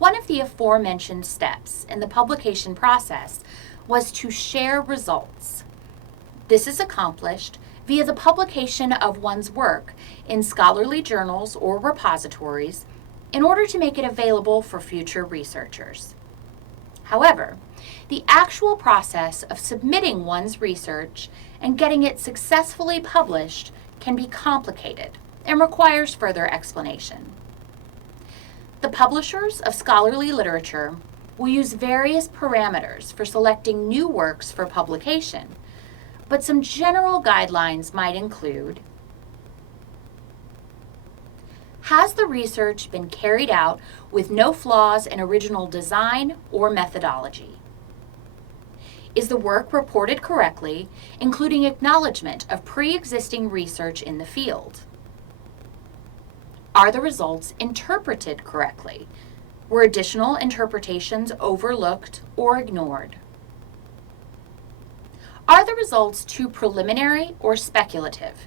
One of the aforementioned steps in the publication process was to share results. This is accomplished via the publication of one's work in scholarly journals or repositories in order to make it available for future researchers. However, the actual process of submitting one's research and getting it successfully published can be complicated and requires further explanation. The publishers of scholarly literature will use various parameters for selecting new works for publication, but some general guidelines might include: has the research been carried out with no flaws in original design or methodology? Is the work reported correctly, including acknowledgement of pre-existing research in the field? Are the results interpreted correctly? Were additional interpretations overlooked or ignored? Are the results too preliminary or speculative?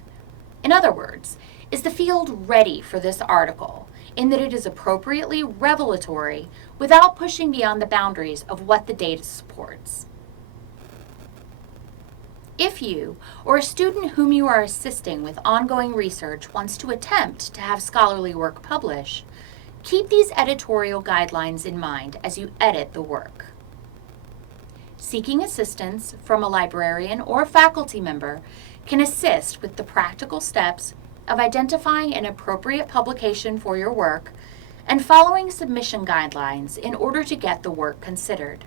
In other words, is the field ready for this article in that it is appropriately revelatory without pushing beyond the boundaries of what the data supports? If you or a student whom you are assisting with ongoing research wants to attempt to have scholarly work publish, keep these editorial guidelines in mind as you edit the work. Seeking assistance from a librarian or faculty member can assist with the practical steps of identifying an appropriate publication for your work and following submission guidelines in order to get the work considered.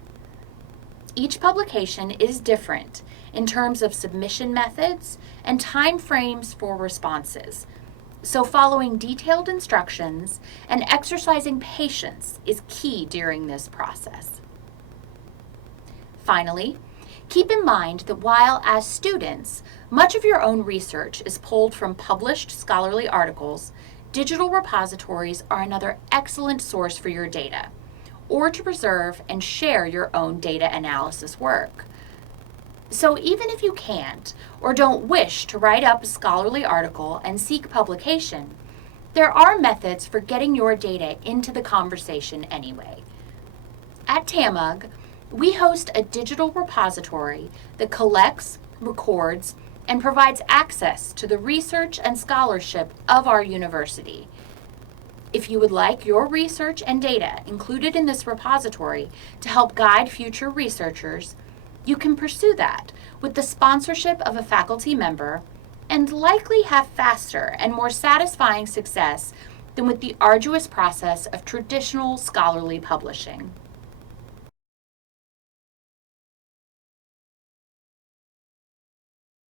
Each publication is different in terms of submission methods and time frames for responses, so following detailed instructions and exercising patience is key during this process. Finally, keep in mind that while as students, much of your own research is pulled from published scholarly articles, digital repositories are another excellent source for your data, or to preserve and share your own data analysis work. So even if you can't or don't wish to write up a scholarly article and seek publication, there are methods for getting your data into the conversation anyway. At TAMUG, we host a digital repository that collects, records, and provides access to the research and scholarship of our university. If you would like your research and data included in this repository to help guide future researchers, you can pursue that with the sponsorship of a faculty member and likely have faster and more satisfying success than with the arduous process of traditional scholarly publishing.